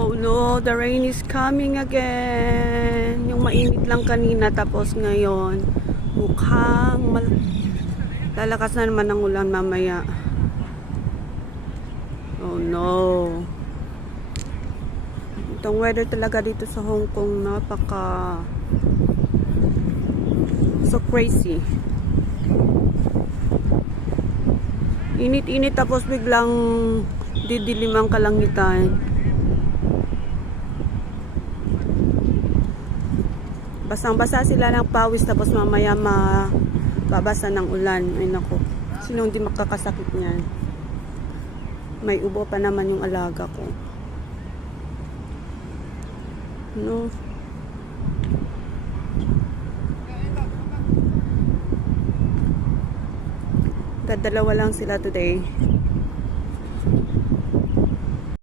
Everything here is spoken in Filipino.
Oh no, the rain is coming again. Yung mainit lang kanina tapos ngayon mukhang lalakas na naman ang ulan mamaya. Oh no. Itong weather talaga dito sa Hong Kong napaka so crazy. Init-init tapos biglang didilim ang kalangitan. Basang-basa sila ng pawis tapos mamaya mababasa ng ulan. Ay nako, sino hindi makakasakit niyan? May ubo pa naman yung alaga ko. No. Dadalawa lang sila today.